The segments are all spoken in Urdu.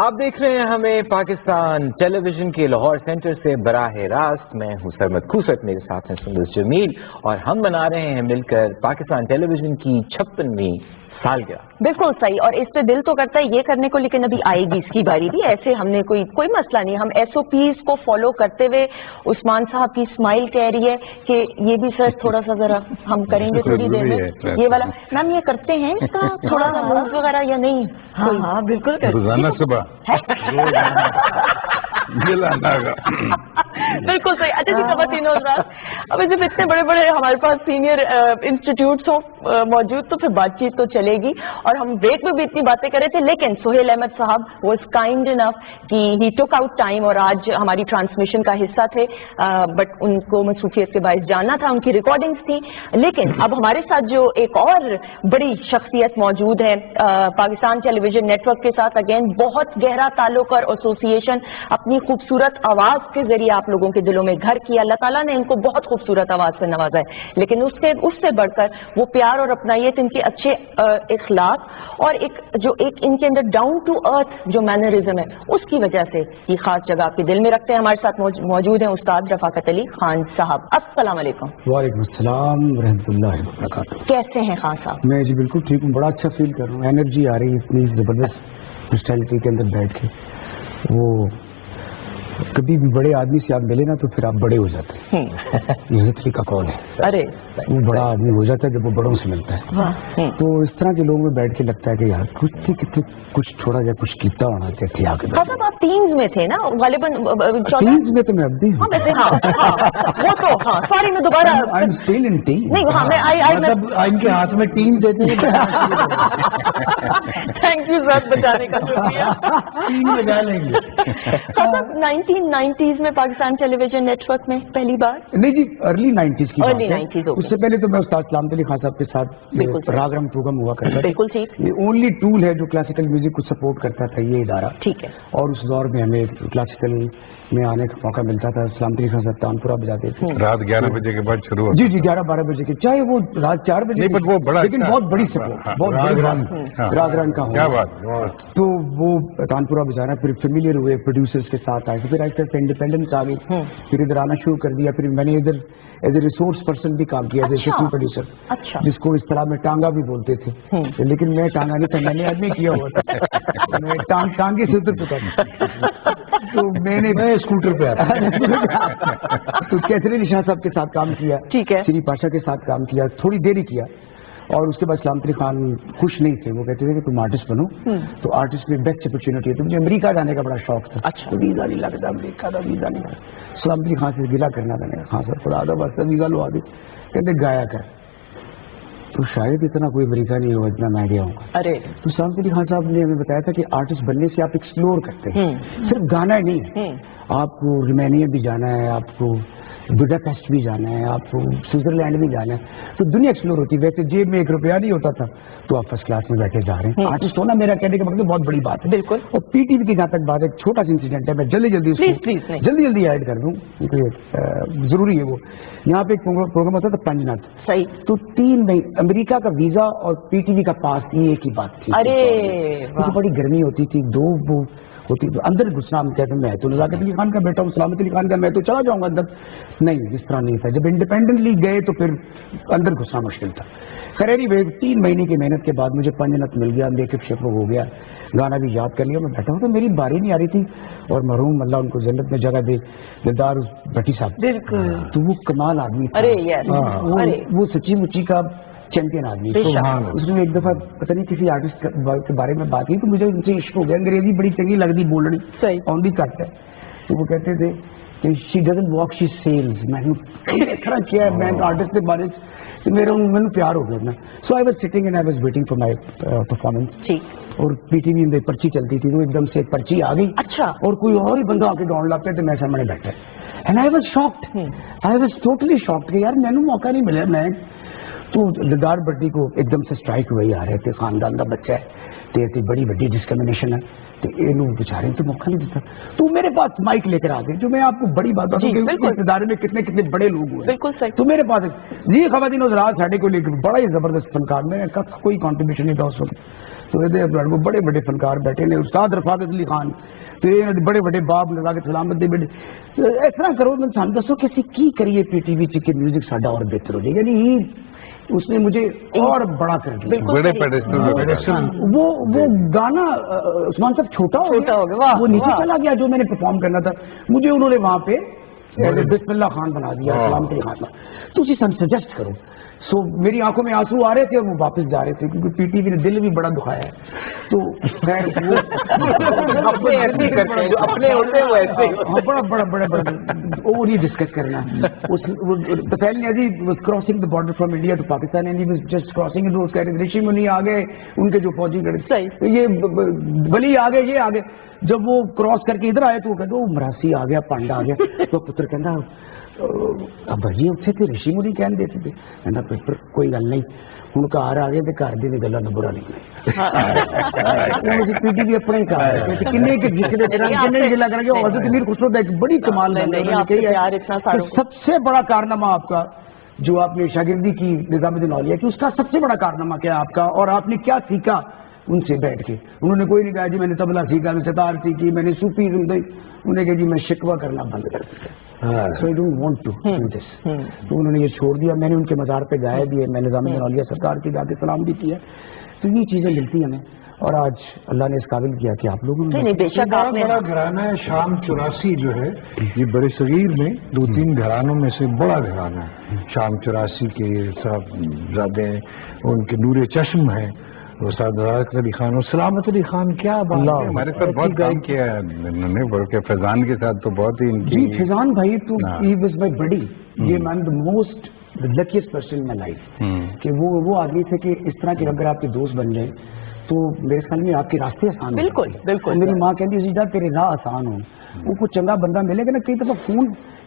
آپ دیکھ رہے ہیں ہمیں پاکستان ٹیلی ویژن کے لاہور سینٹر سے براہ راست. میں ہوں سرمد خوسٹ، میرے ساتھ ہیں سندس جمیل، اور ہم منا رہے ہیں مل کر پاکستان ٹیلی ویژن کی 56ویں سالگرہ. بالکل صحیح، اور اس پہ دل تو کرتا ہے یہ کرنے کو، لیکن ابھی آئے گی اس کی باری بھی. ایسے ہم نے کوئی مسئلہ نہیں، ہم ایس او پیز کو فالو کرتے ہوئے. عثمان صاحب کی اسمائل کہہ رہی ہے کہ یہ بھی سر تھوڑا سا ذرا ہم کریں گے تھوڑی دیر میں یہ والا. میم یہ کرتے ہیں اس کا تھوڑا سا موو وغیرہ یا نہیں؟ ہاں بالکل روزانہ صبح بالکل صحیح. اچھا جی خواتین و حضرات، اب جب اتنے بڑے بڑے ہمارے پاس سینئر انسٹیٹیوٹس موجود تو پھر بات چیت تو چلے گی، اور ہم بریک میں بھی اتنی باتیں کر رہے تھے. لیکن سہیل احمد صاحب واز کائنڈ انف کہ ہی ٹک آؤٹ ٹائم، اور آج ہماری ٹرانسمیشن کا حصہ تھے، بٹ ان کو مصروفیت کے باعث جانا تھا، ان کی ریکارڈنگز تھی. لیکن اب ہمارے ساتھ جو ایک اور بڑی شخصیت موجود ہے پاکستان ٹیلی ویژن نیٹ ورک کے ساتھ، اگین بہت گہرا تعلق اور ایسوسیشن اپنی خوبصورت آواز کے ذریعے آپ لوگوں کے دلوں میں گھر کیا. اللہ تعالیٰ نے ان کو بہت خوبصورت آواز سے نوازا ہے، لیکن اس سے بڑھ کر وہ پیار اور اپنائیت، ان کے اچھے اخلاق، اور ایک ان کے اندر ڈاؤن ٹو ارتھ جو مینرزم ہے، اس کی وجہ سے یہ خاص جگہ آپ کے دل میں رکھتے ہیں. ہمارے ساتھ موجود ہیں استاد رفاقت علی خان صاحب. السلام علیکم. وعلیکم السلام ورحمۃ اللہ وبرکاتہ. کیسے ہیں خان صاحب؟ میں جی بالکل ٹھیک ہوں، بڑا اچھا فیل کر رہا ہوں. انرجی آ رہی ہے اتنی زبردست پرسنالٹی کے اندر بیٹھ کے. وہ کبھی بھی بڑے آدمی سے آپ ملے نا تو پھر آپ بڑے ہو جاتے ہیں. یہ ہتری کا قول ہے. ارے وہ بڑا آدمی ہو جاتا ہے جب وہ بڑوں سے ملتا ہے. تو اس طرح کے لوگوں میں بیٹھ کے لگتا ہے کہ یار کچھ تھوڑا جا کچھ کیتا ہونا چاہیے. صاحب آپ ٹینز میں تھے نا غالباً؟ ٹینز میں تو میں اب بھی ہوں. وہ تو ہاں سوری میں دوبارہ نہیں، ہاں میں ان کے ہاتھ میں ٹین دیتے ہیں. تھینک یو سر بچانے کا شکریہ. ٹین لگا لیں گے. 1990s میں پاکستان ٹیلی ویژن نیٹ ورک میں پہلی بار؟ نہیں جی، ارلی 90s کی ارلی 90s. اس سے پہلے تو میں استاد سلامت علی خان صاحب کے ساتھ راگ رنگ پروگرام ہوا کرتا تھا. بالکل ٹھیک. یہ اونلی ٹول ہے جو کلاسیکل میوزک کو سپورٹ کرتا تھا یہ ادارہ. ٹھیک ہے. اور اس دور میں ہمیں کلاسیکل میں آنے کا موقع ملتا تھا. سلامت علی خان صاحب تانپورہ بجاتے تھے. رات 11 بجے کے بعد شروع ہوتا. جی 11-12 بجے کے، چاہے وہ رات 4 بجے، لیکن بہت بڑی سپورٹ، بہت راگ رنگ کا ہوا. تو وہ تانپورہ بجانا، پھر فیملیئر ہوئے پروڈیوسرز کے ساتھ آئے. پھر ایسے انڈیپینڈنس آ گئی، پھر ادھر آنا شروع کر دیا. پھر میں نے ادھر ایز اے ریسورس پرسن بھی کام کیا، ایز اے پروڈیوسر، جس کو اس طرح میں ٹانگا بھی بولتے تھے. لیکن میں ٹانگا نہیں تھا، میں نے آدمی کیا ہوا تھا. میں ٹانگے سے اتر چکا تھا. تو میں اسکوٹر پہ آتا. تو کیتھرین شاہ صاحب کے ساتھ کام کیا، ٹھیک ہے، سری پاشا کے ساتھ کام کیا، تھوڑی دیر ہی کیا. اور اس کے بعد سلامت علی خان خوش نہیں تھے. وہ کہتے تھے کہ تم آرٹسٹ بنو. تو آرٹسٹ میں بیسٹ اپرچونٹی ہے. تو مجھے امریکہ جانے کا بڑا شوق تھا. اچھا. ویزا نہیں لگتا امریکہ کا، ویزا نہیں لگتا. سلامت علی خان سے گلا کرنا تھا. خان صاحب خدا دا واسطہ ویزا لوا دے. کہتے گایا کر. تو شاید اتنا کوئی امریکہ نہیں ہوا اتنا میں گیا ہوں. ارے تو سلامت علی خان صاحب نے ہمیں بتایا تھا کہ آرٹسٹ بننے سے آپ ایکسپلور کرتے ہیں، صرف گانا ہی نہیں ہے. آپ کو رومانیہ بھی جانا ہے، آپ کو بڈاپیسٹ بھی جانا ہے، آپ کو سوئٹزرلینڈ بھی جانا ہے. تو دنیا ایکسپلور ہوتی ہے. ویسے جیب میں 1 روپیہ نہیں ہوتا تھا تو آپ فرسٹ کلاس میں بیٹھے جا رہے ہیں. آرٹسٹ ہونا میرا کہنے کا مطلب بہت بڑی بات ہے. بالکل. اور پی ٹی وی کی جہاں تک بات ہے، ایک چھوٹا سا انسیڈنٹ ہے، میں جلدی ایڈ کر دوں کیونکہ ضروری ہے. وہ یہاں پہ ایک پروگرام ہوتا تھا پنجنات. صحیح. تو 3 مئی امریکہ کا ویزا اور پی ٹی وی کا پاس یہ ایک ہی بات تھی. ارے بڑی گرمی ہوتی تھی، 2 وہ ہوتی تو اندر گھسنا. ہم کہتے ہیں میں تو نزاکت علی خان کا بیٹا ہوں، سلامت علی خان کا، میں تو چلا جاؤں گا اندر. نہیں، اس طرح نہیں تھا. جب انڈیپینڈنٹلی گئے تو پھر اندر گھسنا مشکل تھا. خیری 3 مہینے کی محنت کے بعد مجھے پنجنت مل گیا، میک اپ شپ ہو گیا، گانا بھی یاد کر لیا. میں بیٹھا ہوں تو میری باری نہیں آ رہی تھی. اور مرحوم اللہ ان کو جنت میں جگہ دے دلدار بھٹی صاحب، بالکل، تو وہ کمال آدمی تھا. وہ سچی مچی کا چیمپئن آدمی. اس نے ایک دفعہ پتہ نہیں کسی آرٹسٹ کے بارے میں بات کی تو مجھے ان سے عشق ہو گیا. انگریزی بڑی چنگی لگتی بولنی، آن بھی کرتا ہے. تو وہ کہتے تھے کہ she doesn't walk she sells. میں نے اس طرح کیا ہے، میں آرٹسٹ کے بارے میں پیار ہو گیا. So I was sitting and I was waiting for my performance. اور پی ٹی وی میں پرچی چلتی تھی، تو ایک دم سے ایک پرچی آ گئی. اچھا. اور کوئی اور ہی بندہ آ کے گاؤں لگتا ہے تو میں سامنے بیٹھا. And I was shocked, I was totally shocked کہ یار میں نے موقع نہیں ملا. میں تو ددار بٹی کو ایک دم سے سٹرائک ہوئی آ رہے تھے, خاندان کا بچہ ہے تے تے بڑی بڑی ڈسکرمنیشن ہے تے یہ لوگ بیچارے تو موقع نہیں دیتا. تو میرے پاس مائک لے کر آ گئے, جو میں آپ کو بڑی بات بتاؤں کہ اس ادارے میں کتنے کتنے بڑے لوگ ہوئے. بالکل صحیح. تو میرے پاس جی خواتین حضرات ساڈے کو بڑا ہی زبردست فنکار, میں کوئی کنٹریبیوشن نہیں تھا اس وقت, تو بڑے بڑے فنکار بیٹھے نے, استاد رفاقت علی خان, تو یہ بڑے بڑے باب نزاکت سلامت دے بیٹے. اس طرح کرو سان دسو کہ اسی کی کریے پی ٹی وی چ کہ میوزک ساڈا اور بہتر ہو جائے. یعنی اس نے مجھے اور بڑا کر دیا. بڑے پیڈسٹل وہ گانا عثمان صاحب چھوٹا ہو گیا, وہ نیچے چلا گیا جو میں نے پرفارم کرنا تھا. مجھے انہوں نے وہاں پہ بسم اللہ خان بنا دیا, سلامت علی خان. تو اسی سن سجیسٹ کرو. سو میری آنکھوں میں آنسو آ رہے تھے اور وہ واپس جا رہے تھے, کیونکہ پی ٹی وی نے دل بھی بڑا دکھایا ہے. تو خیر اپنے ہوتے ہیں وہ ایسے بڑا بڑا بڑا بڑا وہ نہیں ڈسکس کرنا. Tufail Niazi was crossing the border from India to Pakistan and he was just crossing it. رشی منی آ گئے, ان کے جو فوجی گڑ یہ ولی آ گئے, یہ آ گئے. جب وہ کراس کر کے ادھر آئے تو وہ کہتے وہ مراسی آ گیا, پانڈا آ گیا. تو پتر کہنا بھائی اتنے تھے رشی منی کہن دیتے تھے. کہنا پتر کوئی گل نہیں, ہوں گھر آ گئے تو گھر دی گلوں کا برا نہیں پی ٹی وی اپنے گلا کریں گے. حضرت امیر خسرو کا ایک بڑی کمال سب سے بڑا کارنامہ آپ کا جو آپ نے شاگردی کی نظام الدین اولیاء کی, اس کا سب سے بڑا کارنامہ کیا آپ کا, اور آپ نے کیا سیکھا ان سے بیٹھ کے؟ انہوں نے کوئی نہیں کہا جی میں نے تبلا سیکھا, میں ستار سیکھی, میں نے صوفی سنتے. انہوں نے کہا جی میں شکوہ کرنا بند کر دیا. So I don't want to do this. تو انہوں نے یہ چھوڑ دیا. میں نے ان کے مزار پہ گایا بھی ہے, میں نظام الدین اولیاء سرکار کی جا کے سلام بھی کیا. تو یہ چیزیں ملتی ہیں ہمیں, اور آج اللہ نے اس قابل کیا کہ آپ لوگوں نے بے شک بڑا گھرانہ ہے. شام 84 جو ہے یہ بڑے صغیر میں 2-3 گھرانوں میں سے بڑا گھرانہ ہے. شام 84 کے صاحب زادے ہیں, ان کے نور چشم ہیں استاد رفاقت علی خان اور سلامت علی خان. کیا بات ہے, ہمارے ساتھ بہت کام کیا ہے انہوں نے, بلکہ فیضان کے ساتھ تو بہت ہی ان کی. فیضان بھائی تو ہی واز مائی بڈی. یہ میں the most لکیسٹ person in my life, کہ وہ آدمی تھے کہ اس طرح کے اگر آپ کے دوست بن جائیں تو میرے خیال میں آپ کے راستے آسان. بالکل بالکل. میری ماں کہتی ہے تیرے راہ آسان ہو. وہ کوئی چنگا بندہ ملے گا نا, کئی دفعہ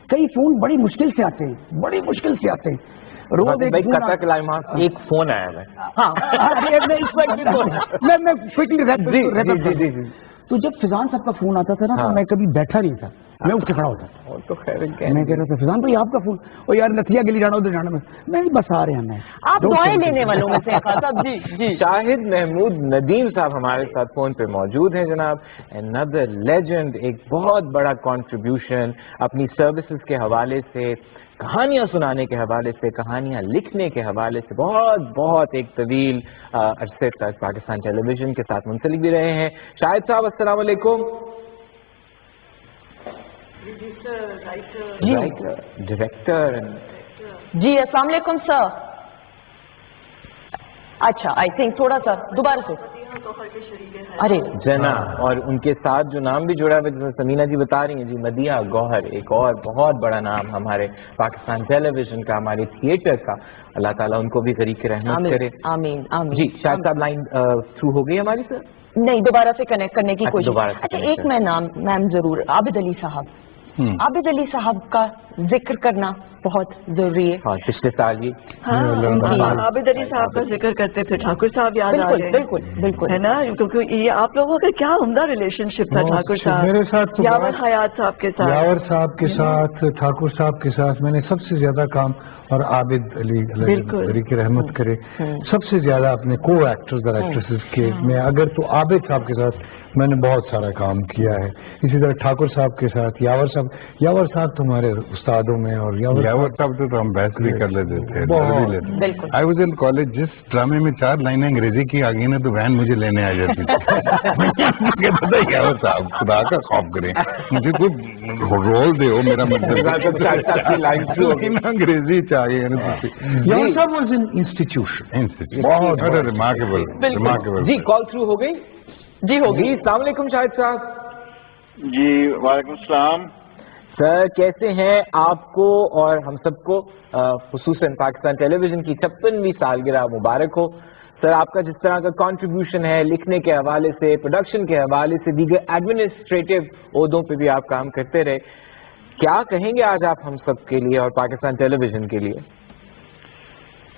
کئی فون بڑی مشکل سے آتے ہیں, بڑی مشکل سے آتے ہیں. روز ایک فون آیا ہے. تو جب فیضان صاحب کا فون آتا تھا نا تو میں کبھی بیٹھا نہیں تھا, میں اٹھ کے کھڑا ہوتا تھا. تو خیر میں کہہ رہا تھا فیضان بھائی آپ کا فون, اور یار نتھیا گلی جانا ادھر جانا, میں بس آ رہے ہیں. میں آپ دعائیں لینے والوں میں سے صاحب. جی جی. شاہد محمود ندیم صاحب ہمارے ساتھ فون پہ موجود ہیں جناب. another legend, ایک بہت بڑا کنٹریبیوشن اپنی سروسز کے حوالے سے, کہانیاں سنانے کے حوالے سے, کہانیاں لکھنے کے حوالے سے بہت ایک طویل عرصے تک پاکستان ٹیلی ویژن کے ساتھ منسلک بھی رہے ہیں. شاہد صاحب السلام علیکم. ڈائریکٹر. جی السلام علیکم سر. اچھا آئی تھنک تھوڑا سا دوبارہ سے. ارے جنا, اور ان کے ساتھ جو نام بھی جڑا ہے جیسے سمینہ جی بتا رہی ہیں, جی مدیہ گوہر, ایک اور بہت بڑا نام ہمارے پاکستان ٹیلی ویژن کا, ہمارے تھیٹر کا. اللہ تعالیٰ ان کو بھی غریق رحمت کرے. آمین آمین. جی شاہد صاحب لائن تھرو ہو گئی ہماری سر؟ نہیں, دوبارہ سے کنیکٹ کرنے کی کوشش. اچھا ایک میں نام میم ضرور, عابد علی صاحب. عابد علی صاحب کا ذکر کرنا بہت ضروری ہے. ہاں پچھلے سال ہی عابد علی صاحب کا ذکر کرتے تھے, ٹھاکر صاحب یاد آ گئے. بالکل بالکل ہے نا, کیونکہ یہ آپ لوگوں کا کیا عمدہ ریلیشن شپ تھا ٹھاکر صاحب میرے ساتھ, یاور حیات صاحب کے ساتھ, یاور صاحب کے ساتھ, ٹھاکر صاحب کے ساتھ میں نے سب سے زیادہ کام, اور عابد علی غریق رحمت کرے سب سے زیادہ اپنے کو ایکٹرز اور ایکٹریسز کے میں, اگر تو عابد صاحب کے ساتھ میں نے بہت سارا کام کیا ہے. اسی طرح ٹھاکر صاحب کے ساتھ, یاور صاحب تمہارے استادوں میں, اور یاور صاحب تو ہم بحث بھی کر لیتے تھے. آئی واز ان کالج, جس ڈرامے میں 4 لائنیں انگریزی کی آ گئی نا تو بہن مجھے لینے آ جاتی تھی. یاور صاحب خدا کا خوف کریں, مجھے کوئی رول دے, میرا مطلب انگریزی چاہیے. یاور صاحب واز ان انسٹیٹیوشن, بہت ریمارکیبل. جی کال تھرو ہو گئی. جی ہوگی. السلام علیکم شاہد صاحب. جی وعلیکم السلام. سر کیسے ہیں؟ آپ کو اور ہم سب کو خصوصاً پاکستان ٹیلی ویژن کی 56ویں سالگرہ مبارک ہو. سر آپ کا جس طرح کا کنٹریبیوشن ہے لکھنے کے حوالے سے, پروڈکشن کے حوالے سے, دیگر ایڈمنسٹریٹو عہدوں پہ بھی آپ کام کرتے رہے, کیا کہیں گے آج آپ ہم سب کے لیے اور پاکستان ٹیلی ویژن کے لیے؟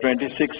26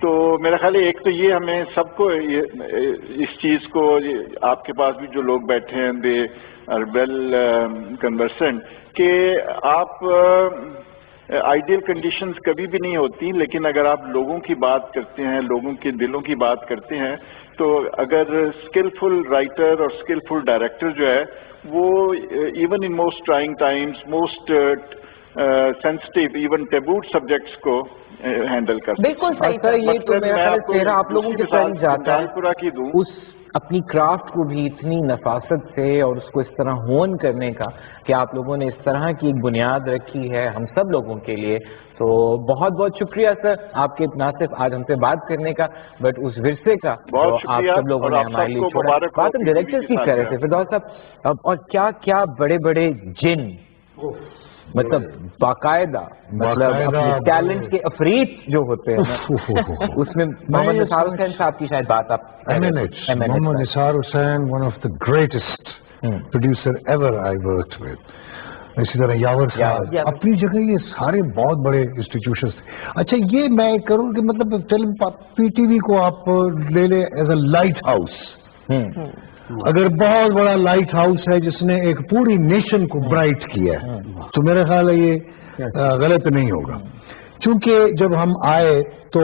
تو میرا خیال ہے ایک تو یہ ہمیں سب کو اس چیز کو، آپ کے پاس بھی جو لوگ بیٹھے ہیں دے آر ویل کنورسنٹ، کہ آپ آئیڈیل کنڈیشنز کبھی بھی نہیں ہوتی، لیکن اگر آپ لوگوں کی بات کرتے ہیں، لوگوں کے دلوں کی بات کرتے ہیں، تو اگر اسکلفل رائٹر اور اسکلفل ڈائریکٹر جو ہے وہ even in most trying times, most sensitive even tabooed subjects کو ہینڈل کر سکتے ہیں۔ بالکل صحیح۔ یہ تو میرا خیال چہرہ آپ لوگوں کے قریب جاتا ہے، پورا کی دوں اس اپنی کرافٹ کو بھی اتنی نفاست سے اور اس کو اس طرح ہون کرنے کا کہ آپ لوگوں نے اس طرح کی ایک بنیاد رکھی ہے ہم سب لوگوں کے لیے، تو بہت بہت شکریہ سر آپ کے نہ صرف آج ہم سے بات کرنے کا بٹ اس ورثے کا جو آپ سب لوگوں نے ہمارے لیے چھوڑا۔ بات ہم ڈائریکٹر کی کر رہے تھے فردوس صاحب، اور کیا کیا بڑے بڑے جن، مطلب باقاعدہ مطلب ٹیلنٹ کے افریت جو ہوتے ہیں اس میں محمد نثار حسین صاحب کی شاید بات آپ Muhammad Nisar Hussain one of the greatest producer ever I worked with, اسی طرح یاور صاحب اپنی جگہ یہ سارے بہت بڑے انسٹیٹیوشنز تھے۔ اچھا یہ میں کروں کہ مطلب فلم پی ٹی وی کو آپ لے لیں ایز اے لائٹ ہاؤس، اگر بہت بڑا لائٹ ہاؤس ہے جس نے ایک پوری نیشن کو برائٹ کیا ہے تو میرا خیال ہے یہ غلط نہیں ہوگا، چونکہ جب ہم آئے تو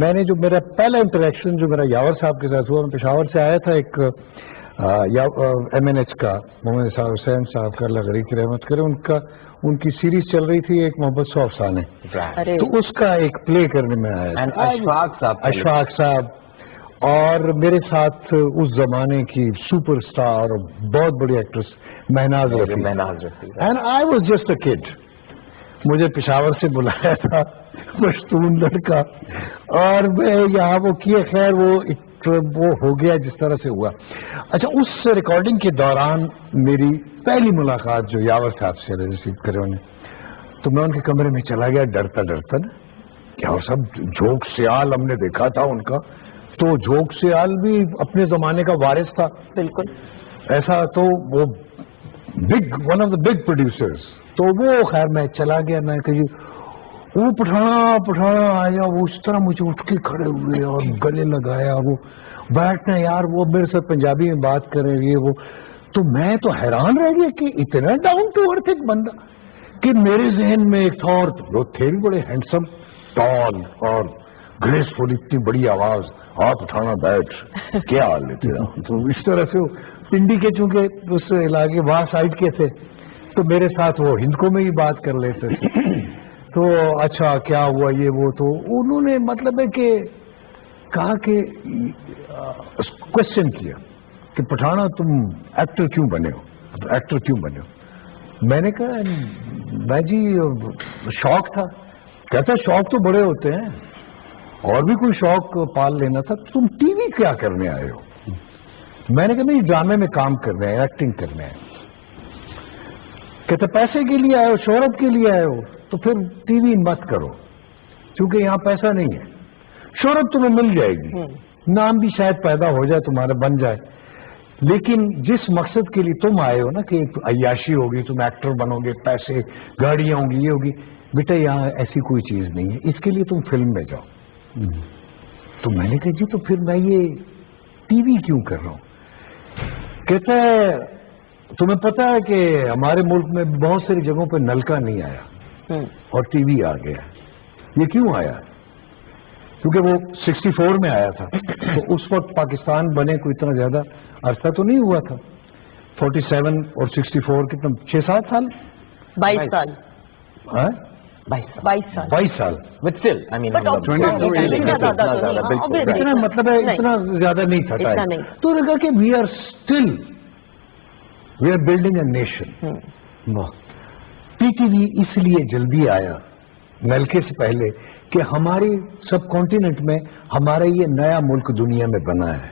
میں نے جو میرا پہلا انٹریکشن جو میرا یاور صاحب کے ساتھ ہوا، میں پشاور سے آیا تھا، ایک ایم این ایچ کا محمد نثار حسین صاحب کا اللہ غریق کی رحمت کرے، ان کی سیریز چل رہی تھی ایک محبت سو افسانے، تو اس کا ایک پلے کرنے میں آیا اشفاق صاحب، اور میرے ساتھ اس زمانے کی سپر سٹار اور بہت بڑی actress Mehnaz Rafi, and I was just a kid, مجھے پشاور سے بلایا تھا پشتون لڑکا، اور میں یہاں وہ کیے، خیر وہ ہو گیا جس طرح سے ہوا۔ اچھا اس ریکارڈنگ کے دوران میری پہلی ملاقات جو یاور صاحب سے ریسیو کرے انہیں، تو میں ان کے کمرے میں چلا گیا ڈرتا ڈرتا نا، یاور صاحب جھوک سیال ہم نے دیکھا تھا ان کا، تو جھوک سیال بھی اپنے زمانے کا وارث تھا بالکل ایسا، تو وہ one of the big producers, تو وہ خیر میں چلا گیا، میں کہ وہ پٹھانا آیا، وہ اس طرح مجھے اٹھ کے کھڑے ہوئے اور گلے لگایا، وہ بیٹھنا یار، وہ میرے ساتھ پنجابی میں بات کریں یہ وہ، تو میں تو حیران رہ گیا کہ اتنا ڈاؤن ٹو ارتھ ایک بندہ، کہ میرے ذہن میں ایک تھا، اور وہ تھے بھی بڑے ہینڈسم، ٹال اور گریسفل، اتنی بڑی آواز، آپ اٹھانا بیٹھ، کیا حال ہے تیرا، تو اس طرح سے پنڈی کے چونکہ اس علاقے وہاں سائڈ کے تھے تو میرے ساتھ وہ ہندکوں میں ہی بات کر لیتے تھے، تو اچھا کیا ہوا یہ وہ، تو انہوں نے مطلب ہے کہ کہا کہ کوشچن کیا کہ پٹھانا تم ایکٹر کیوں بنے ہو، میں نے کہا میں جی شوق تھا، کہتا شوق تو بڑے ہوتے ہیں اور بھی کوئی شوق پال لینا تھا، تم ٹی وی کیا کرنے آئے ہو؟ میں نے کہا نہیں ڈرامے میں کام کرنے آئے، ایکٹنگ کرنے آئے۔ کہتے پیسے کے لیے آئے ہو، شہرت کے لیے آئے ہو، تو پھر ٹی وی مت کرو، کیونکہ یہاں پیسہ نہیں ہے، شہرت تمہیں مل جائے گی، نام بھی شاید پیدا ہو جائے تمہارا بن جائے، لیکن جس مقصد کے لیے تم آئے ہو نا کہ عیاشی ہوگی، تم ایکٹر بنو گے، پیسے گاڑیاں ہوں گی، یہ ہوگی، بیٹا یہاں ایسی کوئی چیز نہیں ہے، اس کے لیے تم فلم میں جاؤ۔ تو میں نے کہا جی تو پھر میں یہ ٹی وی کیوں کر رہا ہوں؟ کہتا ہے تمہیں پتا ہے کہ ہمارے ملک میں بہت ساری جگہوں پہ نلکا نہیں آیا اور ٹی وی آ گیا، یہ کیوں آیا؟ کیونکہ وہ 64 میں آیا تھا، تو اس وقت پاکستان بنے کوئی اتنا زیادہ عرصہ تو نہیں ہوا تھا، 47 اور 64 کتنا 6-7 سال 22 سال 22 سال اتنا مطلب ہے اتنا زیادہ نہیں تھا، تو لگا کہ we are building a nation. PTV T وی اس لیے جلدی آیا نلکے سے پہلے کہ ہماری سب کانٹیننٹ میں ہمارا یہ نیا ملک دنیا میں بنا ہے،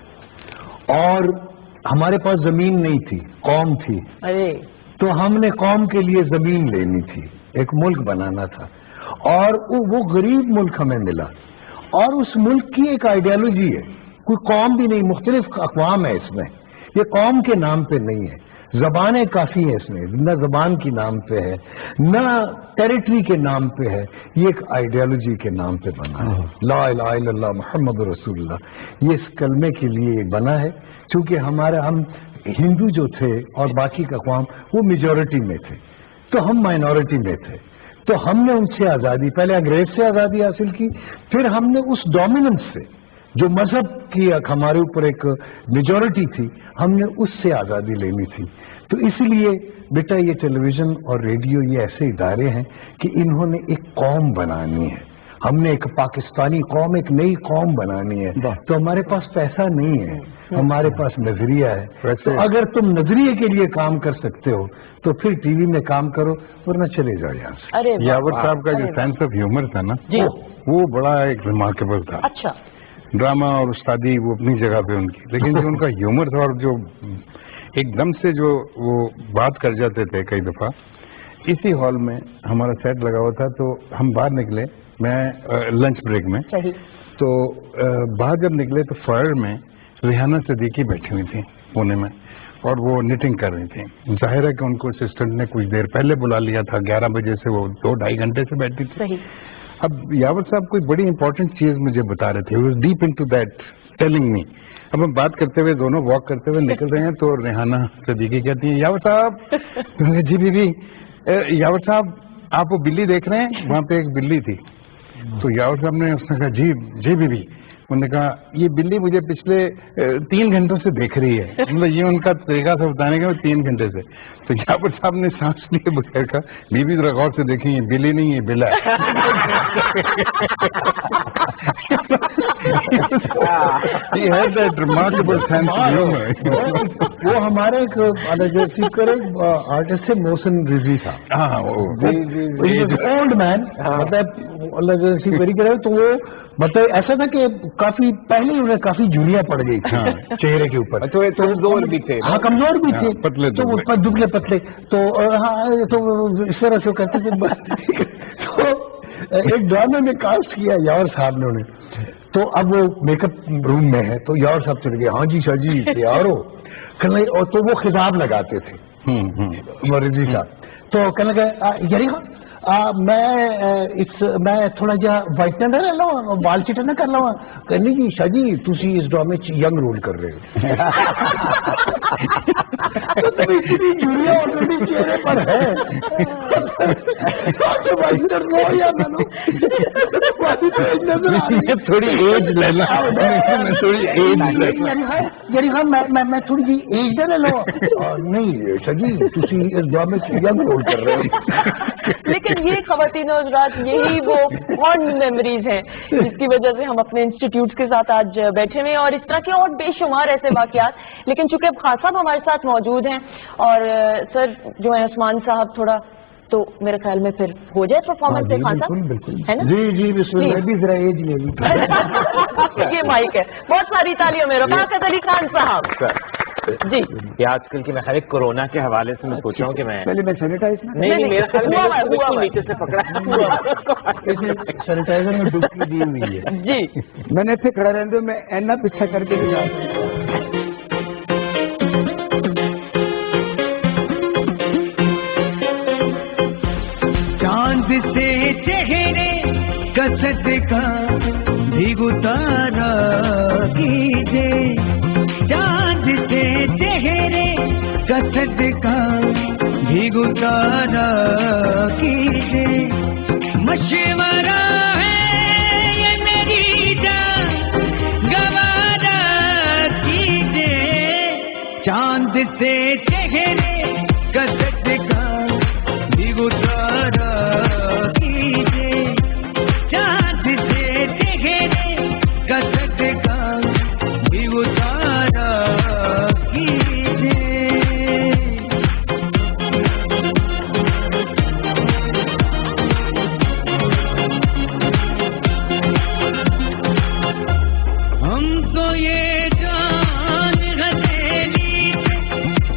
اور ہمارے پاس زمین نہیں تھی، قوم تھی، تو ہم نے قوم کے لیے زمین لینی تھی، ایک ملک بنانا تھا، اور وہ غریب ملک ہمیں ملا، اور اس ملک کی ایک آئیڈیالوجی ہے، کوئی قوم بھی نہیں، مختلف اقوام ہے اس میں، یہ قوم کے نام پہ نہیں ہے، زبانیں کافی ہیں اس میں، نہ زبان کی نام پہ ہے نہ ٹیریٹری کے نام پہ ہے، یہ ایک آئیڈیالوجی کے نام پہ بنا ہے. لا الہ الا اللہ محمد رسول اللہ، یہ اس کلمے کے لیے بنا ہے. چونکہ ہم ہندو جو تھے اور باقی اقوام وہ میجورٹی میں تھے تو ہم مائنورٹی میں تھے، تو ہم نے ان سے آزادی، پہلے انگریز سے آزادی حاصل کی، پھر ہم نے اس ڈومیننس سے جو مذہب کی ہمارے اوپر ایک میجورٹی تھی، ہم نے اس سے آزادی لینی تھی. تو اس لیے بیٹا یہ ٹیلی ویژن اور ریڈیو یہ ایسے ادارے ہیں کہ انہوں نے ایک قوم بنانی ہے. ہم نے ایک پاکستانی قوم، ایک نئی قوم بنانی ہے. تو ہمارے پاس پیسہ نہیں ہے، ہمارے پاس نظریہ ہے. تو اگر تم نظریے کے لیے کام کر سکتے ہو تو پھر ٹی وی میں کام کرو، ورنہ چلے جاؤ یہاں سے. یاور صاحب کا جو سینس آف ہیومر تھا نا، وہ بڑا ایک ریمارکیبل تھا. اچھا، ڈرامہ اور استادی وہ اپنی جگہ پہ ان کی، لیکن جو ان کا ہیومر تھا اور جو ایک دم سے جو وہ بات کر جاتے تھے کئی دفعہ. اسی ہال میں ہمارا سیٹ لگا ہوا تھا تو ہم باہر نکلے، میں لنچ بریک میں، تو باہر جب نکلے تو فائر میں ریحانہ صدیقی بیٹھی ہوئی تھی پونے میں، اور وہ نیٹنگ کر رہی تھی. ظاہر ہے کہ ان کو اسسٹنٹ نے کچھ دیر پہلے بلا لیا تھا، 11 بجے سے وہ 2-2.5 گھنٹے سے بیٹھی تھی. اب یاور صاحب کوئی بڑی امپورٹنٹ چیز مجھے بتا رہے تھے، deep into that telling me. اب ہم بات کرتے ہوئے دونوں واک کرتے ہوئے نکل رہے ہیں تو ریحانہ صدیقی کہتی ہیں یاور صاحب. G B be. یاور صاحب آپ وہ بلی دیکھ رہے ہیں؟ وہاں پہ ایک بلی تھی. تو یاور صاحب نے اس نے کہا جی بی بی. انہوں نے کہا یہ بلی مجھے پچھلے 3 گھنٹوں سے دیکھ رہی ہے. مطلب یہ ان کا طریقہ سے بتانے کا 3 گھنٹے سے. تو یاور صاحب نے سانس لیے بغیر کہا بی بی ذرا غور سے دیکھیں یہ بلی نہیں ہے بلا ہے. He had that remarkable sense of humor. وہ ہمارے ایک آرٹسٹ سے محسن رضوی تھا. اولڈ مین، مطلب تو وہ مطلب ایسا تھا کہ کافی پہلے انہیں کافی جھریاں پڑ گئی تھی چہرے کے اوپر. کمزور بھی تھے. ہاں کمزور بھی تھے، پتلے تو وہ دبلے پتلے. تو ہاں تو اس طرح سے کرتے تھے. تو ایک ڈرامے میں کاسٹ کیا یاور صاحب نے انہیں. تو اب وہ میک اپ روم میں ہے تو یاور صاحب چلے گئے، ہاں جی شاہ جی تیار ہو. اور تو وہ خطاب لگاتے تھے رضوی صاحب. تو کہنے لگے یاری میں تھوڑا جہا وائٹنر نہ لو بال چٹر نہ کر لو. کہنے جی شاہ جی تھی اس ڈرامے ینگ رول کر رہے ہو. چوڑیاں آلریڈی چہرے پر ہے. تھوڑی ایج لینا، تھوڑی ایج یعنی ہاں میں تھوڑی جی ایج نہ لے لو. نہیں شاہ جی تھی اس ڈرامے ینگ رول کر رہے ہو. لیکن یہ خواتین اور حضرات یہی وہ فونڈ میموریز ہیں جس کی وجہ سے ہم اپنے انسٹیٹیوٹس کے ساتھ آج بیٹھے ہوئے ہیں، اور اس طرح کے اور بے شمار ایسے واقعات. لیکن چونکہ اب خان صاحب ہمارے ساتھ موجود ہیں اور سر جو ہے عثمان صاحب تھوڑا، تو میرے خیال میں پھر ہو جائے پرفارمنس سے خان صاحب، ہے نا؟ جی بسم اللہ. بھی ذرا ایج لے لی. یہ مائک ہے. بہت ساری تالیوں میں رفاقت علی خان صاحب. جی یہ آج کل کی میں خیر کورونا کے حوالے سے میں سوچ رہا ہوں کہ میں پہلے میں سینیٹائز نہیں میرا خیال نیچے سے پکڑا سینیٹائزر میں ڈبکی دی ہوئی ہے. جی میں نے اتنے کھڑا رہتے میں اینا پیچھا کر کے گیا. چاند سے چہرے کسٹ کا بھی اتارا کیجے، چاند سے چہرے کسٹ کا بھی اتارا کیجے. مشورہ ہے یہ میری جان گوارا کیجے، چاند سے چہرے کسٹ کا بھی اتارا کیجے، چاند سے چہرے کسٹ کا بھی اتارا کیجے. ہم تو یہ جان ہتھیلی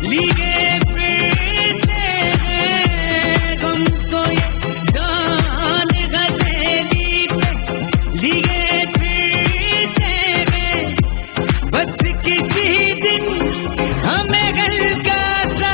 لیے پھرتے ہیں، ہم تو یہ جان ہتھیلی لیے پھرتے ہیں، بس کسی دن ہمیں ہلکا سا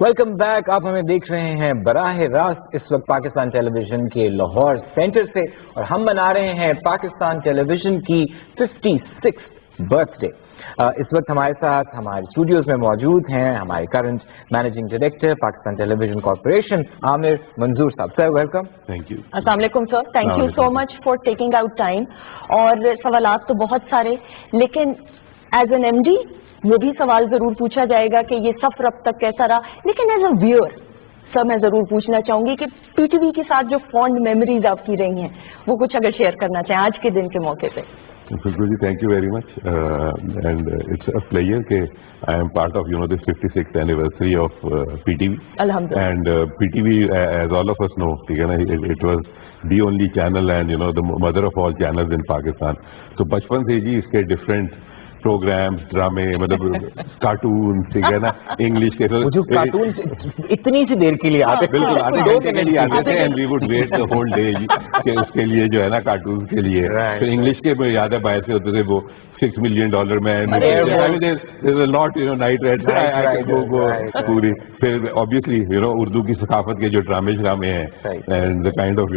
ویلکم بیک. آپ ہمیں دیکھ رہے ہیں براہ راست اس وقت پاکستان ٹیلی ویژن کے لاہور سینٹر سے, اور ہم منا رہے ہیں پاکستان ٹیلی ویژن کی 56th برتھ ڈے. اس وقت ہمارے ساتھ ہمارے اسٹوڈیوز میں موجود ہیں ہمارے current managing director Pakistan television corporation Amir Manzoor Sahab. Sir welcome. Thank you. السلام علیکم sir, thank you so much for taking out time. اور سوالات تو بہت سارے, لیکن ایز این ایم ڈی وہ بھی سوال ضرور پوچھا جائے گا کہ یہ سفر اب تک کیسا رہا, لیکن ایز اے ویور سر میں ضرور پوچھنا چاہوں گی کہ پی ٹی وی کے ساتھ جو فونڈ میموریز آپ کی رہی ہیں وہ کچھ اگر شیئر کرنا چاہیں آج کے دن کے موقع پہ. Fulku ji, thank you very much, and it's a pleasure that I am part of this 56th anniversary of PTV. Alhamdulillah. And PTV, as all of us know, it was the only channel and the mother of all channels in Pakistan. So bachpan se ji iske different programs, ڈرامے, مطلب کارٹون, ٹھیک ہے نا, انگلش کے جو کارٹون اتنی سی دیر کے لیے آتے, بالکل آدھے گھنٹے کے لیے آتے تھے, and we would wait the whole day کہ اس کے لیے جو ہے نا کارٹون کے لیے. پھر انگلش کے یاد ہے باہر سے ہوتے تھے وہ $6 million مین, لاٹ نائٹ ریڈ پوری. پھر obviously اردو کی ثقافت کے جو ڈرامے ہیں, and the kind of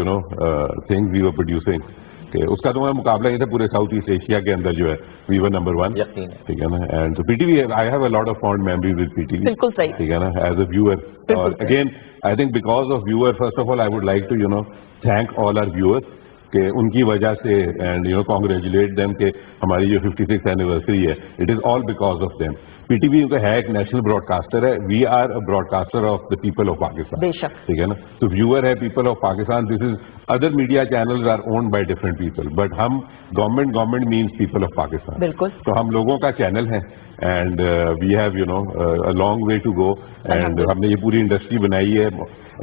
things we were producing, اس کا تو مقابلہ یہ تھا پورے ساؤتھ ایسٹ ایشیا کے اندر جو ہے وی ور نمبر 1, ٹھیک ہے نا. And P T V, I have a lot of fond memories with P T V, بالکل صحیح, ٹھیک ہے نا, ایز اے ویور. اور again I think because of viewer, first of all I would like to thank all our viewers کہ ان کی وجہ سے, اینڈ کانگریچولیٹ دیم کہ ہماری جو 56th اینیورسری ہے, it is all because of them. PTV T وی ہے ایک نیشنل براڈ کاسٹر ہے, we are a broadcaster of the people of Pakistan, ٹھیک ہے نا. تو ویور ہے people of Pakistan. This is other media channels are owned by different people, but ہم government means people of Pakistan. بالکل. تو ہم لوگوں کا چینل ہے, and we have a long way to go, and ہم نے یہ پوری انڈسٹری بنائی ہے.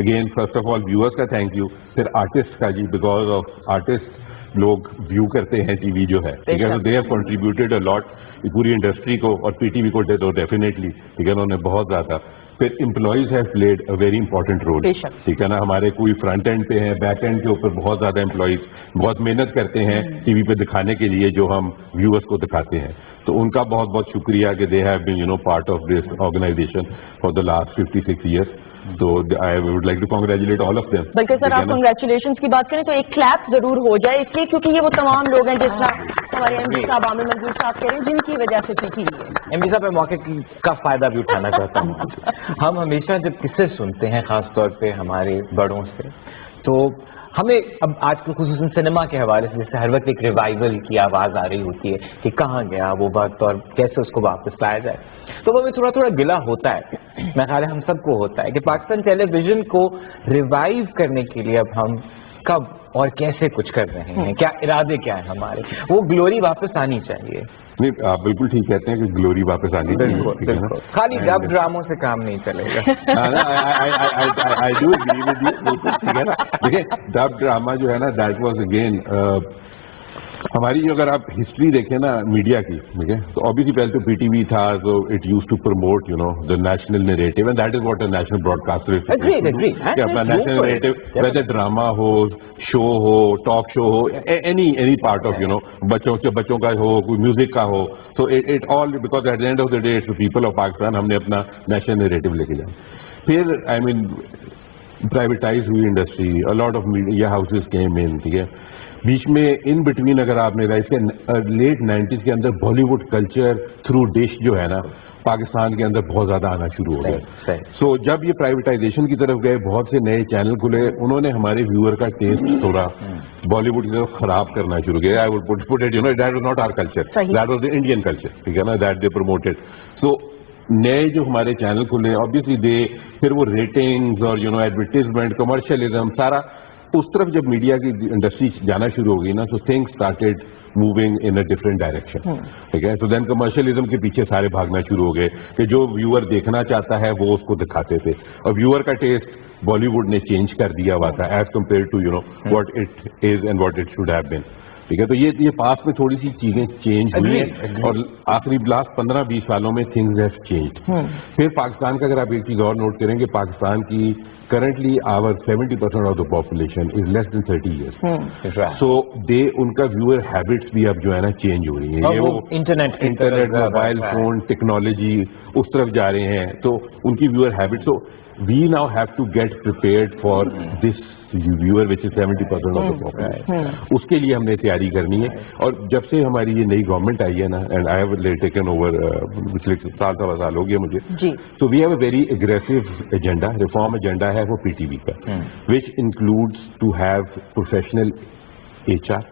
Again first of all viewers کا تھینک یو. پھر آرٹسٹ کا جی, بیکاز آف آرٹسٹ لوگ ویو کرتے ہیں ٹی وی جو ہے, ٹھیک ہے, دے ہیو کنٹریبیوٹیڈ اے لاٹ پوری انڈسٹری کو, اور پی ٹی وی کو تو ڈیفینیٹلی, ٹھیک ہے, انہوں نے بہت زیادہ. پھر employees have played a very important role, ٹھیک ہے نا. ہمارے کوئی فرنٹ اینڈ پہ ہیں, بیک اینڈ کے اوپر بہت زیادہ امپلائیز بہت محنت کرتے ہیں ٹی وی پہ دکھانے کے لیے جو ہم ویورس کو دکھاتے ہیں. تو ان کا بہت بہت شکریہ کہ they have been part of this organization for the last 56 years. So I would like to congratulate all of them. بلکہ سر آپ کنگریچولیشنز کی بات کریں تو ایک کلیپ ضرور ہو جائے, اس لیے کیونکہ یہ وہ تمام لوگ ہیں جس طرح ہمارے ایم ڈی صاحب عامر منظور صاحب کہہ رہے ہیں, جن کی وجہ سے پی ٹی وی ہے. ایم ڈی صاحب میں موقع کا فائدہ بھی اٹھانا چاہتا ہوں. ہم ہمیشہ جب قصے سنتے ہیں خاص طور پہ ہمارے بڑوں سے, تو ہمیں اب آج کل خصوصاً سنیما کے حوالے سے جیسے ہر وقت ایک ریوائول کی آواز آ رہی ہوتی ہے کہ کہاں گیا وہ وقت اور کیسے اس کو واپس لایا جائے, تو وہ ہمیں تھوڑا تھوڑا گلا ہوتا ہے. میں خیال ہے ہم سب کو ہوتا ہے کہ پاکستان ٹیلی ویژن کو ریوائیو کرنے کے لیے اب ہم کب اور کیسے کچھ کر رہے ہیں, کیا ارادے کیا ہیں ہمارے, وہ گلوری واپس آنی چاہیے. نہیں, آپ بالکل ٹھیک کہتے ہیں کہ گلوری واپس آنی چاہیے, خالی ڈب ڈراموں سے کام نہیں چلے گا. دیکھیں ڈب ڈرامہ جو ہے نا, دیٹ واز اگین ہماری جو, اگر آپ ہسٹری دیکھیں نا میڈیا کی, ٹھیک ہے, تو obviously پہلے تو پی ٹی وی تھا, so it used to promote the national narrative, and that is what a national broadcaster is supposed to do. کہ اپنا national narrative, whether drama who, show who, talk show who, any part of بچوں کا ہو, کوئی میوزک کا ہو, so it all, because at the end of the day it's the people of Pakistan, ہم نے اپنا national narrative لے کے جانا. پھر I mean privatized ہوئی industry, a lot of media houses came in, ٹھیک ہے. بیچ میں ان بٹوین اگر آپ نے اس کے لیٹ 90s کے اندر بالی ووڈ کلچر تھرو ڈش جو ہے نا پاکستان کے اندر بہت زیادہ آنا شروع ہو گیا. سو جب یہ پرائیویٹائزیشن کی طرف گئے, بہت سے نئے چینل کھلے, انہوں نے ہمارے ویور کا ٹیسٹ تھوڑا بالی ووڈ کی طرف خراب کرنا شروع کیا. I would put it, that was not our culture, that was the Indian culture, ٹھیک ہے نا, دیٹ دے پروموٹڈ. سو نئے جو ہمارے چینل کھلے, obviously دے, پھر وہ ریٹنگز اور ایڈورٹیزمنٹ, کمرشلزم, سارا اس طرف جب میڈیا کی انڈسٹری جانا شروع ہو گئی نا, so things started moving in a different direction, ٹھیک ہے. سو دین کمرشلزم کے پیچھے سارے بھاگنا شروع ہو گئے کہ جو ویور دیکھنا چاہتا ہے وہ اس کو دکھاتے تھے, اور ویور کا ٹیسٹ بالی ووڈ نے چینج کر دیا ہوا تھا as compared to what it is and what it should have been. ٹھیک ہے. تو یہ پاس میں تھوڑی سی چیزیں چینج ہوئی ہیں اور آخری لاسٹ 15-20 سالوں میں تھنگز ہیو چینجڈ. پھر پاکستان کا اگر آپ ایک چیز اور نوٹ کریں گے, پاکستان کی currently our 70% of the population is less than 30 years. So ان کا viewer habits بھی اب جو ہے نا چینج ہو رہی ہیں. یہ وہ انٹرنیٹ, موبائل فون, ٹیکنالوجی اس طرف جا رہے ہیں, تو ان کی viewer habits. So we now have to get prepared for this viewer which is 70% of the population. اس کے لیے ہم نے تیاری کرنی ہے. اور جب سے ہماری یہ نئی گورنمنٹ آئی ہے نا, and I have taken over پچھلے سال ہو گیا مجھے, تو we have a very aggressive agenda, reform agenda ہے وہ پی ٹی وی کا, which includes to have professional HR.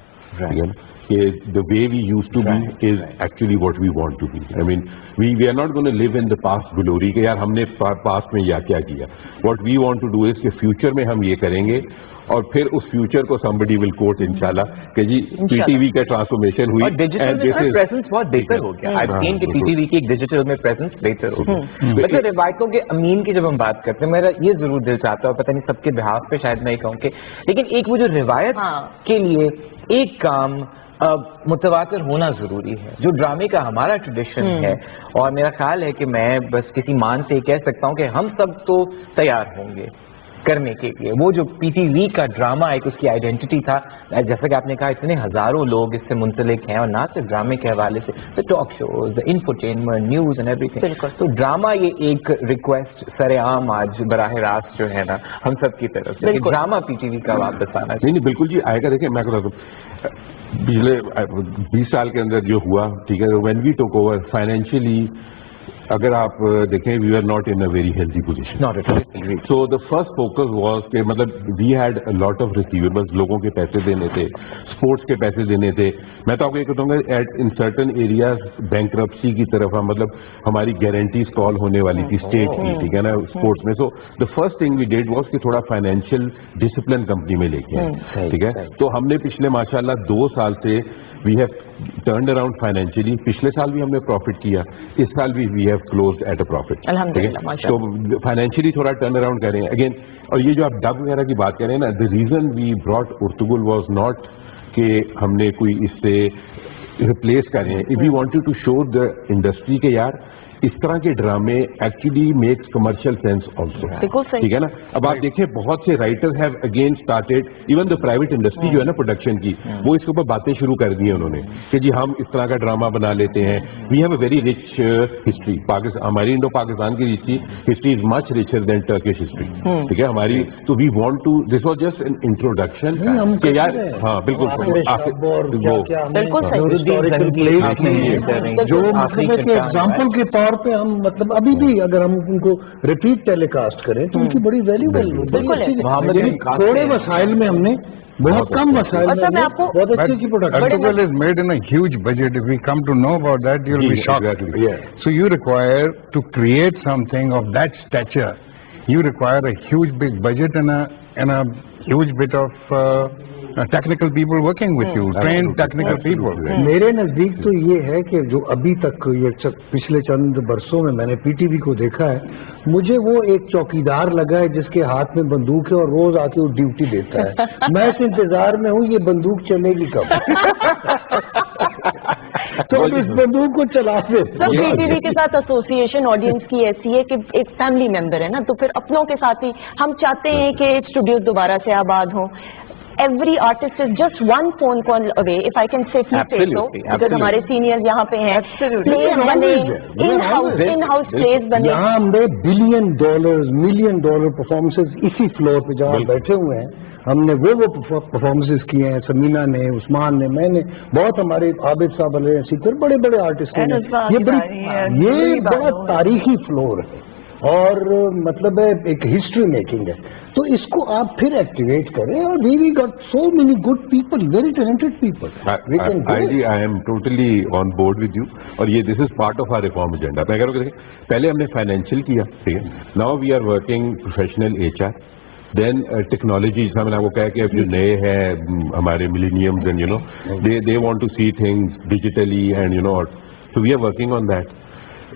The way we used to be is actually what we want to be. I mean, we are not going to live in the past glory کہ یار ہم نے past میں کیا کیا. What we want to do is کہ future میں ہم یہ کریں گے, اور پھر اس فیوچر کو somebody will quote انشاءاللہ کہ جی پی ٹی وی کا ٹرانسفارمیشن ہوئی. اور ڈیجیٹل میں پریزنس بہت بہتر ہو گیا. I've seen کہ پی ٹی وی کی ایک ڈیجیٹل میں پریزنس بہتر ہو گیا. ویسے روایتوں کے امین کی جب ہم بات کرتے ہیں, میرا یہ ضرور دل چاہتا ہے, اور پتہ نہیں سب کے بحاف پہ شاید میں یہ کہوں کہ, لیکن ایک وہ جو روایت کے لیے ایک کام متواتر ہونا ضروری ہے, جو ڈرامے کا ہمارا ٹریڈیشن ہے. اور میرا خیال ہے کہ میں بس کسی مان سے کہہ سکتا ہوں کہ ہم سب تو تیار ہوں گے کرنے کے لیے. وہ جو پی ٹی وی کا ڈرامہ ایک اس کی آئیڈینٹی تھا, جیسا کہ آپ نے کہا اتنے ہزاروں لوگ اس سے منسلک ہیں, اور نہ صرف ڈرامے کے حوالے سے talk shows, infotainment, news and ایوری تھنگ. تو ڈرامہ یہ ایک ریکویسٹ سر عام آج براہ راست جو ہے نا ہم سب کی طرف سے, ڈرامہ پی ٹی وی کا واپس آنا. نہیں بالکل جی آئے گا. دیکھیں میں بتا دوں, پچھلے 20 سال کے اندر جو ہوا, ٹھیک ہے, وین وی ٹوک اوور فائنینشلی, اگر آپ دیکھیں we are not in a very healthy position. So the first focus was کہ مطلب we had lot of receivables, لوگوں کے پیسے دینے تھے, اسپورٹس کے پیسے دینے تھے. میں تو آپ کو یہ کہتا ہوں گا at in certain areas bankruptcy کی طرف مطلب ہماری گارنٹیز کال ہونے والی تھی اسٹیٹ کی, ٹھیک ہے نا, اسپورٹس میں. So the first thing we did was کہ تھوڑا فائنینشیل ڈسپلن کمپنی میں لے کے آئے, ٹھیک ہے. تو ہم نے پچھلے ماشاء اللہ 2 سال سے we have turned around financially. پچھلے سال بھی ہم نے پروفٹ کیا, اس سال بھی we have closed at a profit. تو فائنینشلی تھوڑا ٹرن اراؤنڈ کریں اگین. اور یہ جو آپ ڈب وغیرہ کی بات کریں نا, the reason we brought Ertugrul was not کہ ہم نے کوئی اس سے ریپلیس کریں. We wanted to show the industry کے یار اس طرح کے ڈرامے actually makes commercial sense also, ٹھیک ہے نا. اب آپ دیکھیں بہت سے writer have again started, even the private industry جو ہے نا پروڈکشن کی, وہ اس کے اوپر باتیں شروع کر دی ہیں انہوں نے کہ جی ہم اس طرح کا ڈرامہ بنا لیتے ہیں. We have a very rich history. ہماری انڈو پاکستان کی history is much richer than Turkish history, ٹھیک ہے ہماری. تو we want to, this was just an introduction کہ یار ہاں بالکل جو ایگزامپل کے طور پہ ہم مطلب ابھی بھی اگر ہم ان کو ریپیٹ ٹیلی کاسٹ کریں تو ان کی بڑی ویلیوبل, تھوڑے وسائل میں ہم نے بہت کم وسائل میں بہت اچھی production. Article is made in a huge budget. If we come to know about that, you'll be shocked. So you require to create something of that stature, you require a huge big budget and a huge bit of technical people working with you, trained technical people. میرے نزدیک تو یہ ہے کہ جو ابھی تک یہ پچھلے چند برسوں میں نے پی ٹی وی کو دیکھا ہے, مجھے وہ ایک چوکیدار لگا ہے جس کے ہاتھ میں بندوق ہے اور روز آ کے وہ ڈیوٹی دیتا ہے. میں اس انتظار میں ہوں یہ بندوق چلے گی کب, تو اس بندوق کو چلا دے. پی ٹی وی کے ساتھ ایسوسیشن آڈینس کی ایسی ہے کہ ایک فیملی ممبر ہے نا, تو پھر اپنوں کے ساتھ ہی ہم چاہتے ہیں کہ اسٹوڈیوز دوبارہ سے آباد ہوں. Every artist is just one phone call away, if I can safely say so, because ہمارے سینئرز یہاں پہ ہیں. پلیز بنے, ان ہاؤس پلیز بنے. یہاں ہم نے $1 billion, $1 million پرفارمنسز اسی فلور پہ جہاں بیٹھے ہوئے ہیں, ہم نے وہ پرفارمنسز کیے ہیں. سمینا نے, عثمان نے, میں نے, بہت ہمارے عابد صاحب علیہ سیکر بڑے بڑے آرٹسٹ ہیں. یہ بہت تاریخی فلور ہے اور مطلب ہے ایک ہسٹری میکنگ ہے. تو اس کو آپ پھر ایکٹیویٹ کریں, اور we got so many good people, very talented people. I am totally on board with you, اور یہ this is part of our reform agenda. میں کہہ رہا ہوں پہلے ہم نے فائنینشیل کیا, ٹھیک ہے, now we are working professional HR, then technology. جیسا میں نے آپ کو کہا کہ اب جو نئے ہیں ہمارے millennials and you know they want to see things digitally and you know, so we are working on that.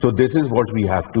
So this is what we have to,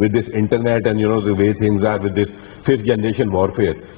with this internet and the way things are with this 5th generation warfare,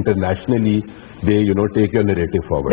internationally they take your narrative forward.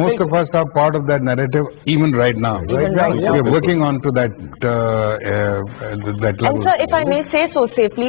Most of us are part of that narrative even right now. We are working on to that level. And sir, if I may say so safely,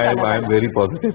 I am very positive,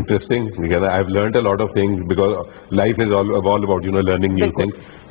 interesting. I have learned a lot of things because life is all about learning new things.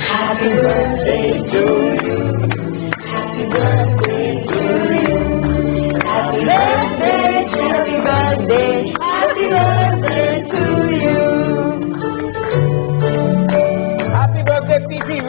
Happy birthday to you. Happy birthday to you. Happy birthday, happy birthday, happy birthday to you. Happy birthday PTV.